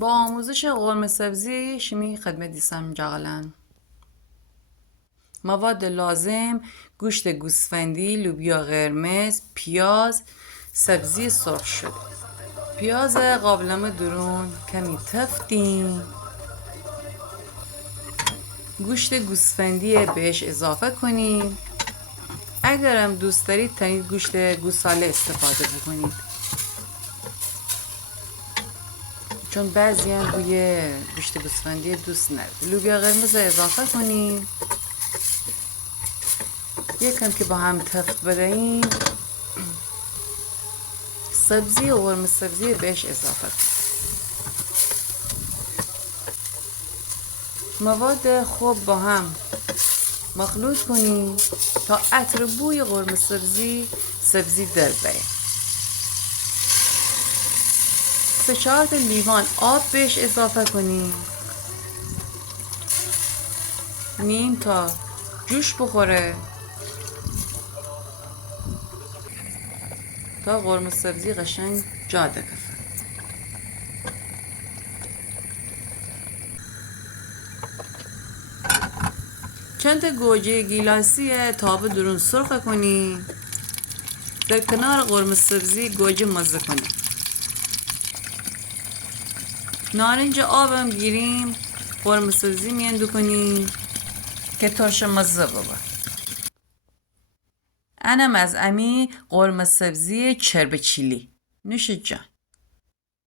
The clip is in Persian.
با آموزش قرمه سبزی شیمی خدمت دیسم جغلن. مواد لازم: گوشت گوسفندی، لوبیا قرمز، پیاز، سبزی سرخ شده. پیاز قابلمه درون کمی تفتیم. گوشت گوسفندی بهش اضافه کنیم. اگرم دوست دارید تنید گوشت گوساله استفاده بکنید، چون بعضی هم بوی گوشت گوسفندی دوست نداره. لوبیا قرمز اضافه کنیم. یکم که با هم تفت بدهیم، سبزی و قرمه سبزی بهش اضافه کنیم. مواد خوب با هم مخلوط کنیم تا عطر بوی قرمه سبزی در بره. 3-4 لیوان آب بهش اضافه کنیم. نیم تا جوش بخوره تا قرمه سبزی قشنگ جاده بفره. چند تا گوجه گیلاسی تابه درون سرخ کنیم. در کنار قرمه سبزی گوجه مزه کنیم. نارنج آبم گیریم، قرمه سبزی میندو کنیم که ترش مزه بابا. انم از امی قرمه سبزی چرب چیلی. نوش جان.